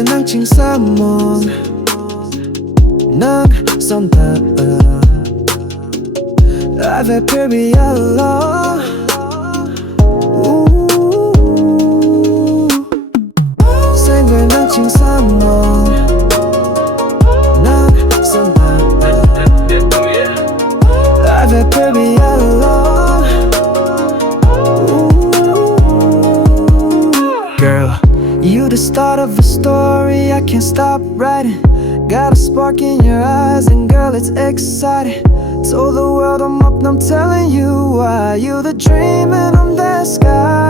생각에 난 chingsam 난 쏜다 I've had baby alone 생각에 난 chingsam 난 쏜다 I've had baby alone Girl, you the start of a story I can't stop writing. Got a spark in your eyes and girl it's exciting. Told the world I'm up and I'm telling you why. You the dream and I'm the sky.